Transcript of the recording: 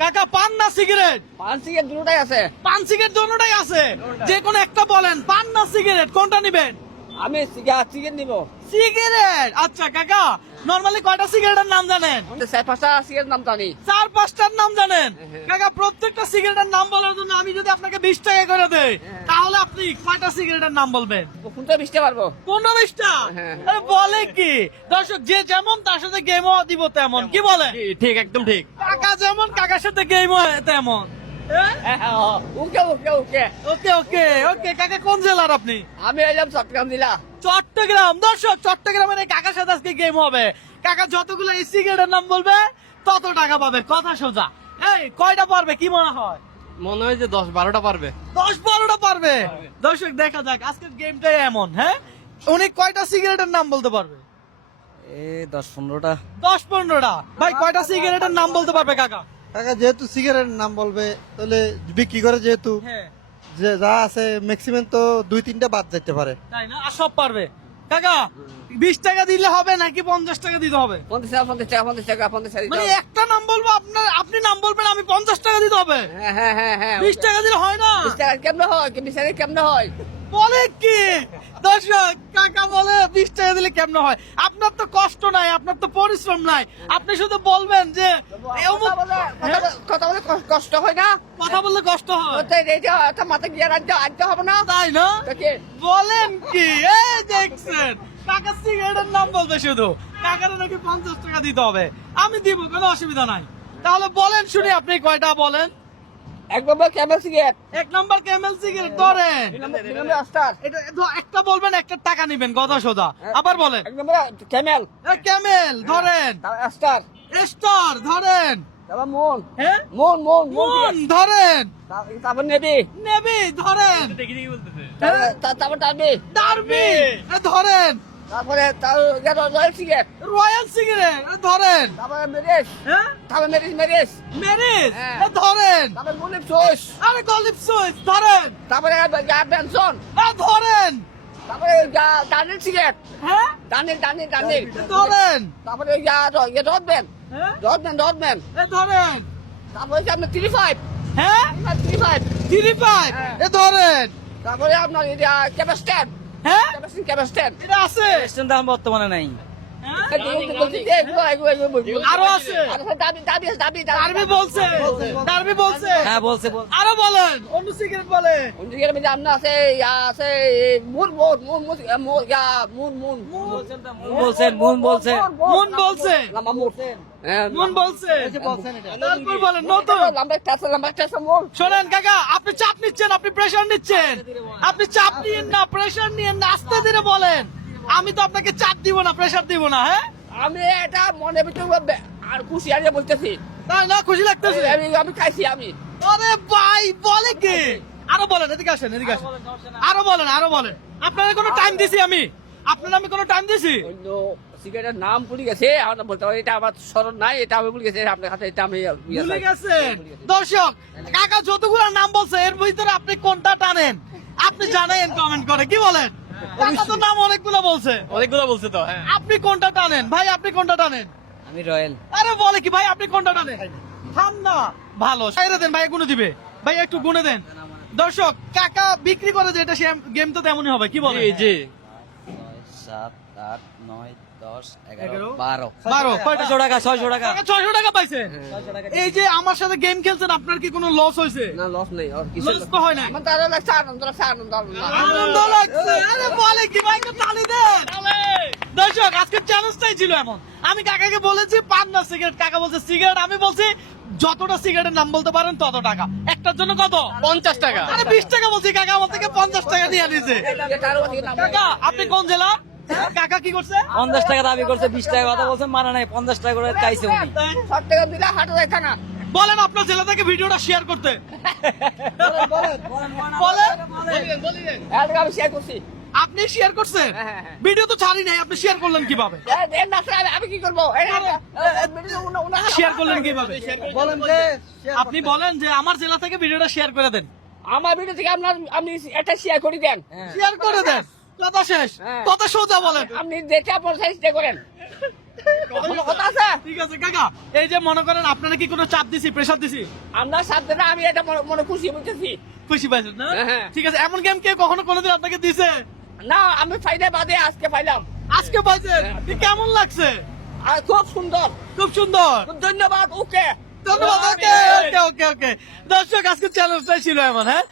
কাকা পান না সিগারেট? পান সিগারেট দুটোটাই আছে। পান সিগারেট দুটোটাই আছে, যে কোনো একটা বলেন। পান না সিগারেট কোনটা নিবেন? আমি সিগারেট নিব। সিগারেট? আচ্ছা কাকা, নরমালি কয়টা সিগারেটের নাম জানেন? 4-5টা সিগারেট নাম জানি। 4-5টার নাম জানেন? হ্যাঁ। কাকা প্রত্যেকটা সিগারেটের নাম বলার জন্য আমি যদি আপনাকে 20 টাকা করে দেই, তাহলে আপনি কয়টা সিগারেটের নাম বলবেন? কোনটা 20টা পারবো? 15-20টা? হ্যাঁ। আরে বলে কি দর্শক, যে যেমন তার সাথে গেমও দিব তেমন, কি বলে? ঠিক, একদম ঠিক। কাকা যেমন কাকার সাথে গেমও তেমন। ওকে ওকে ওকে ওকে ওকে ওকে। কাকা কোন জেলার আপনি? আমি এলাম চট্টগ্রাম জেলা। চট্টগ্রাম। দর্শক চট্টগ্রামের এই কাকার সাথে আজকে গেম হবে। কাকা যতগুলো এই সিগারেটের নাম বলবে তত টাকা পাবে, কথা সোজা। এই কয়টা পারবে কি মনে হয়? মনে হয় যে 10-12টা পারবে। 10-12টা পারবে। দর্শক দেখা যাক, আজকের গেমটাই এমন। হ্যাঁ, উনি কয়টা সিগারেটের নাম বলতে পারবে? 10-15টা। 10-15টা। ভাই কয়টা সিগারেটের নাম বলতে পারবে কাকা? কাকা যেহেতু সিগারেট নাম বলবে, তাহলে বিক্রি করে যেহেতু হ্যাঁ, যে যা আছে ম্যাক্সিমাম তো 2-3টা বাদ যেতে পারে। তাই না? আর সব পারবে। কাকা 20 টাকা দিলে হবে নাকি 50 টাকা দিতে হবে? 50 টাকা 50 টাকা 50 টাকা মানে একটা নাম বলবো, আপনি নাম বলবেন, আমি 50 টাকা দিতে হবে? হ্যাঁ 20 টাকা দিলে হয় না? 20 টাকা কেমনে হয়? 20 টাকা কেমনে হয়? বলে কি দর্শক, কাকা বলে 20 টাকা দিলে কেমন হয়? আপনার তো কষ্ট নাই, আপনার তো পরিশ্রম নাই, আপনি শুধু বলবেন যে কথা বলে কষ্ট হয় না? কথা বললে কষ্ট হয়, মাথা গিয়ে আনতে হবে না? তাই না? তাকে বলেন কি? এই দেখছেন, কাকা সিগারেটের নাম বলবে শুধু, কাকার নাকি 50 টাকা দিতে হবে। আমি দিব, কোনো অসুবিধা নাই। তাহলে বলেন শুনি, আপনি কয়টা বলেন? এক number Camel cigarette, 1 number Camel cigarette ধরেন। দুই নম্বর স্টার, এটা একটা বলবেন, একটা টাকা নিবেন, কথা সোজা। আবার বলেন। এক নম্বর ক্যামেল, ক্যামেল ধরেন। তারপর স্টার, স্টার ধরেন। তারপর মুন, হ্যাঁ, মুন মুন মুন ধরেন। তারপর নেভি, নেভি ধরেন। তারপর ডার্বি, ডার্বি ধরেন। তারপরে রয়্যাল সিগারেট, রয়্যাল সিগারেট ধরেন। তারপরে মেরিস, হ্যাঁ, তারপর মেরিস, মেরিস হ্যাঁ। ধরেন। তারপর মুনিপ চয়েস, আরে গলিপ সুইচ ধরেন। তারপরে বেনসন, ধরেন। তারপরে ডানিল সিগারেট, হ্যাঁ, ডানিল ধরেন। তারপরে রডম্যান, হ্যাঁ, রডম্যান, ধরেন। তারপরে আপনার 35, হ্যাঁ, 35, 35 হ্যাঁ। ধরেন। তারপরে আপনার ক্যাপাস্টেন, হ্যাঁ, ক্যাপাস্টেন, এটা আছে। স্টেশন দাম বর্তমানে নাই। হ্যাঁ, আরো আছে। ডার্বি বলছে, ডার্বি বলছে। হ্যাঁ বলছে। আরো বলেন, অন্য সিগারেট বলে। বলছেন মুন বলছে। মন বলছে, মন বলছে। তারপর বলেন নতুন। শোনেন কাকা, আপনি চাপ নিচ্ছেন, আপনি প্রেশার নিচ্ছেন। আপনি চাপ নিয়েন না, প্রেশার নিয়েন না, আস্তে ধীরে বলেন। আমি তো আপনাকে চাপ দিব না, প্রেশার দিব না। হ্যাঁ, আমি এটা মনে ভিতরে আর খুশি আনিয়ে বলতেছি, তাই না? খুশি লাগতেছে? আমি খাইছি আমি। আরে ভাই বলে কি? আরো বলেন, এদিকে আসেন, এদিকে আসেন। আরো বলেন, আরো বলেন। আপনারা কোনো টাইম দিছি আমি? আপনারা আমি কোনো টাইম দিছি? অন্য সিগারেটের নাম ভুলে গেছে, আমার বলতে পারি এটা আমার স্মরণ নাই, এটা আমি ভুলে গেছি আপনার কাছে, এটা আমি ভুলে গেছেন? দর্শক, কাকা যতগুলো নাম বলছে এর ভিতরে আপনি কোনটা টানেন? আপনি জানেন কমেন্ট করে, কি বলেন? কাকা তো নাম অনেকগুলো বলছে, অনেকগুলো বলছে তো। হ্যাঁ, আপনি কোনটা টানেন? ভাই আপনি কোনটা টানেন? আমি রয়্যাল। আরে বলে কি ভাই, আপনি কোনটা টানেন? থাম না, ভালো সাইরে দেন ভাই, গুনে দিবে ভাই, একটু গুনে দেন। দর্শক, কাকা বিক্রি করে যে এটা গেম তো তেমনই হবে, কি বলে? জি। 7, 8, 9, 10, 11, 11, 12। 12 কয়টা? 600 টাকা, 600 টাকা। কাকা 600 টাকা পাইছেন। এই যে আমার সাথে গেম খেলছেন, আপনার কি কোনো লস হয়েছে? না লস নেই, আর কিছু লস তো হয় না? আমার তার লাগছে আনন্দ, আনন্দ। আনন্দ লাগছে। আরে বলে কি ভাই, তো তালি দেন। দর্শক, আজকের চ্যালেঞ্জটাই ছিল এমন। আমি কাকাকে বলেছি পান না সিগারেট, কাকা বলছে সিগারেট। আমি বলছি যতটা সিগারেটের নাম বলতে পারেন তত টাকা। একটার জন্য কত? 50 টাকা। আরে 20 টাকা বলছি, কাকা আমার থেকে 50 টাকা নিয়ে নিছে। কাকা আপনি কোন জেলা? কাকা কি করছে? 50 টাকা দাবি করছে, 20 টাকা কথা বলছে, মানা নাই, 50 টাকা করে চাইছে উনি। 60 টাকা দিলে হাটে যায় না। বলেন আপনার জেলা থেকে ভিডিওটা শেয়ার করতে। বলেন। আমি শেয়ার করছি। আপনি শেয়ার করছেন? হ্যাঁ। ভিডিও তো ছাড়ি নাই, আপনি শেয়ার করলেন কিভাবে? আমি কি করবো? শেয়ার করলেন কিভাবে? বলেন যে আপনি বলেন যে আমার জেলা থেকে ভিডিওটা শেয়ার করে দেন। আমার ভিডিও থেকে আপনি এটা শেয়ার করে দেন, শেয়ার করে দেন, কথা শেষ। হ্যাঁ। কথা সোজা বলেন। আপনি দেখে আপনার সাইজটা করেন। কোনো কথা আছে? ঠিক আছে কাকা, এই যে মনে করেন আপনারা কি কোনো চাপ দিছি, প্রেসার দিছি? আমরা সাথে না, আমি এটা মনে খুশি বুঝতেছি। খুশি পাইছেন না? হ্যাঁ। ঠিক আছে, এমন গেম কে কখনো কোনোদিন আপনাকে দিছে? না, আমি ফাইনাল বাদে আজকে পাইলাম। আজকে পাইছেন? কেমন লাগছে? আর খুব সুন্দর, খুব সুন্দর, ধন্যবাদ। ওকে, ধন্যবাদ। ওকে ওকে ওকে ওকে, দর্শক আজকে চ্যালেঞ্জটাই ছিল এমন, হ্যাঁ।